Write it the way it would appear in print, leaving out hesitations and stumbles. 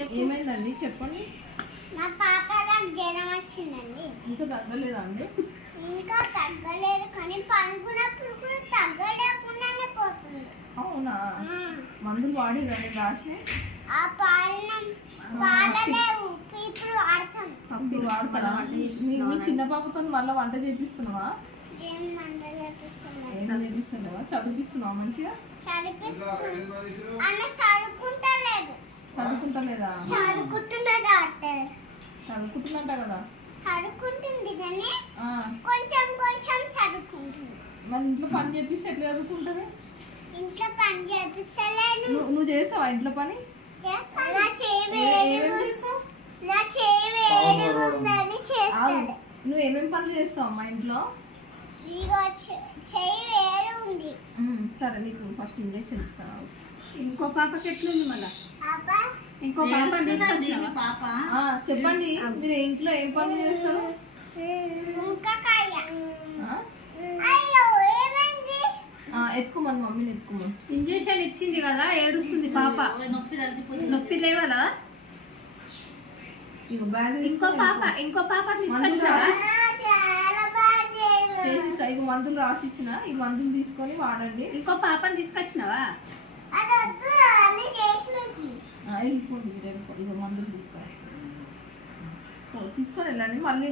ఏమైందండి చెప్పండి. మా పాపకి జ్వరం వచ్చిందండి. ఇంకా తగ్గలేదా అండి? ఇంకా తగ్గలేదు కానీ పనుకున్నప్పుడు కూడా తగ్గలేకుండానే పోతుంది. అవునా? మందులు వాడిరండి రాసి? ఆ పాడలేవు ఇప్పుడు వాడతాం. అప్పుడు వాడతారా? మీ చిన్న పాపతో మళ్ళీ వంట చేపిస్తున్నావా? ఏం మంద చేపిస్తున్నావు? ఏం చేపిస్తున్నావా? చదివిస్తున్నావా మంచిగా? అన్న చదువుకుంటలేదు. చదువుకుంటలేదా? చదువుకుంటున్నాడు డాక్టర్. చదువుకుంటుందంట కదా? చదువుకుంటుంది కానీ ఆ, కొంచెం కొంచెం చదువుకుంటుంది. మరి ఇంట్లో పని చేపిస్తే ఎట్లా చదువుకుంటుంది? ఇంట్లో పని చేపిస్తలేను. నువ్వు చేస్తావా ఇంట్లో పని? నా చేయి వేడి ఏమేమి చేస్తావు? నా చేయి వేడి ఉందని చేస్తాడు. నువ్వు ఏమేమి పనులు చేస్తావు అమ్మా ఇంట్లో? ఇగో చెయ్యి వేడి ఉంది. సరే నీకు ఫస్ట్ ఇంజెక్షన్ ఇస్తాను. ఇంకో పాపకి ఎట్లుంది మళ్ళా? అబ్బా ఇంకో పాప తీసుకొచ్చినావా? పాప చెప్పండి, మీరు ఇంట్లో ఏం పనులు చేస్తారు? ఇంకాయ. ఆ? అయ్యో ఏమైంది? ఎత్తుకోమని మమ్మీని ఎత్తుకోమని. ఇంజెక్షన్ ఇచ్చింది కదా, ఏడుస్తుంది పాప. నొప్పి తగ్గిపోతుంది. నొప్పి లేవాలా? ఇగో బ్యాగ్ ఇంకో పాప తీసుకొచ్చినావా? చాలా బాగా చేయరు. చేసిస్తా. ఇక మందులు రాసిచ్చిన, ఈ మందులు తీసుకొని వాడండి. ఇంకో పాపని తీసుకొచ్చినావా? అది వద్దు అన్ని చేసినది. వెళ్ళిపోండి, మీరు వెళ్ళిపోండి. ఇక మందులు తీసుకొని వెళ్ళండి. మళ్ళీ